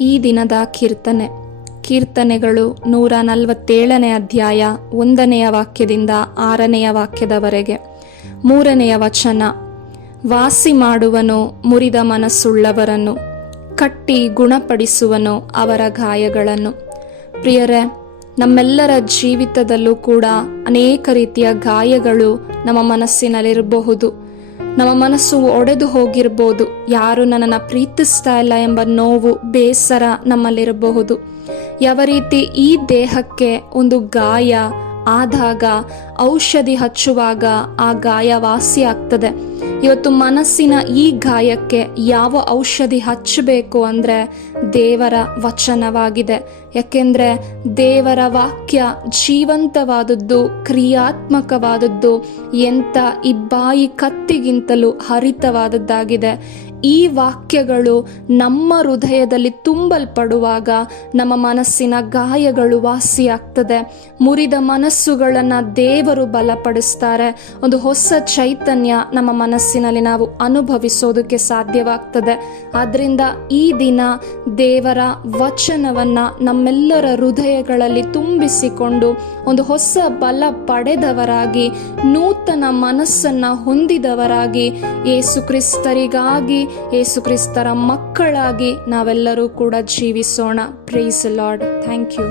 ಈ ದಿನದ ಕೀರ್ತನೆ. ಕೀರ್ತನೆಗಳು ನೂರ ನಲವತ್ತೇಳನೇ ಅಧ್ಯಾಯ ಒಂದನೆಯ ವಾಕ್ಯದಿಂದ ಆರನೆಯ ವಾಕ್ಯದವರೆಗೆ. ಮೂರನೆಯ ವಚನ, ವಾಸಿ ಮಾಡುವನು ಮುರಿದ ಮನಸ್ಸುಳ್ಳವರನ್ನು, ಕಟ್ಟಿ ಗುಣಪಡಿಸುವನು ಅವರ ಗಾಯಗಳನ್ನು. ಪ್ರಿಯರೇ, ನಮ್ಮೆಲ್ಲರ ಜೀವಿತದಲ್ಲೂ ಕೂಡ ಅನೇಕ ರೀತಿಯ ಗಾಯಗಳು ನಮ್ಮ ಮನಸ್ಸಿನಲ್ಲಿರಬಹುದು. ನಮ್ಮ ಮನಸ್ಸು ಒಡೆದು ಹೋಗಿರ್ಬೋದು. ಯಾರು ನನ್ನನ್ನು ಪ್ರೀತಿಸ್ತಾ ಇಲ್ಲ ಎಂಬ ನೋವು, ಬೇಸರ ನಮ್ಮಲ್ಲಿರಬಹುದು. ಯಾವ ರೀತಿ ಈ ದೇಹಕ್ಕೆ ಒಂದು ಗಾಯ ಆದಾಗ ಔಷಧಿ ಹಚ್ಚುವಾಗ ಆ ಗಾಯ ವಾಸಿ ಆಗ್ತದೆ. ಇವತ್ತು ಮನಸ್ಸಿನ ಈ ಗಾಯಕ್ಕೆ ಯಾವ ಔಷಧಿ ಹಚ್ಚಬೇಕು ಅಂದರೆ ದೇವರ ವಚನವಾಗಿದೆ. ಯಾಕೆಂದ್ರೆ ದೇವರ ವಾಕ್ಯ ಜೀವಂತವಾದದ್ದು, ಕ್ರಿಯಾತ್ಮಕವಾದದ್ದು ಎಂತ ಇಬ್ಬಾಯಿ ಕತ್ತಿಗಿಂತಲೂ ಹರಿತವಾದದ್ದಾಗಿದೆ. ಈ ವಾಕ್ಯಗಳು ನಮ್ಮ ಹೃದಯದಲ್ಲಿ ತುಂಬಲ್ಪಡುವಾಗ ನಮ್ಮ ಮನಸ್ಸಿನ ಗಾಯಗಳು ವಾಸಿಯಾಗ್ತದೆ. ಮುರಿದ ಮನಸ್ಸುಗಳನ್ನು ದೇವರು ಬಲಪಡಿಸ್ತಾರೆ. ಒಂದು ಹೊಸ ಚೈತನ್ಯ ನಮ್ಮ ಮನಸ್ಸಿನಲ್ಲಿ ನಾವು ಅನುಭವಿಸೋದಕ್ಕೆ ಸಾಧ್ಯವಾಗ್ತದೆ. ಆದ್ದರಿಂದ ಈ ದಿನ ದೇವರ ವಚನವನ್ನು ನಮ್ಮೆಲ್ಲರ ಹೃದಯಗಳಲ್ಲಿ ತುಂಬಿಸಿಕೊಂಡು ಒಂದು ಹೊಸ ಬಲ ಪಡೆದವರಾಗಿ, ನೂತನ ಮನಸ್ಸನ್ನ ಹೊಂದಿದವರಾಗಿ, ಯೇಸು ಕ್ರಿಸ್ತರಿಗಾಗಿ ಯೇಸು ಕ್ರಿಸ್ತರ ಮಕ್ಕಳಾಗಿ ನಾವೆಲ್ಲರೂ ಕೂಡ ಜೀವಿಸೋಣ. Praise lord thank you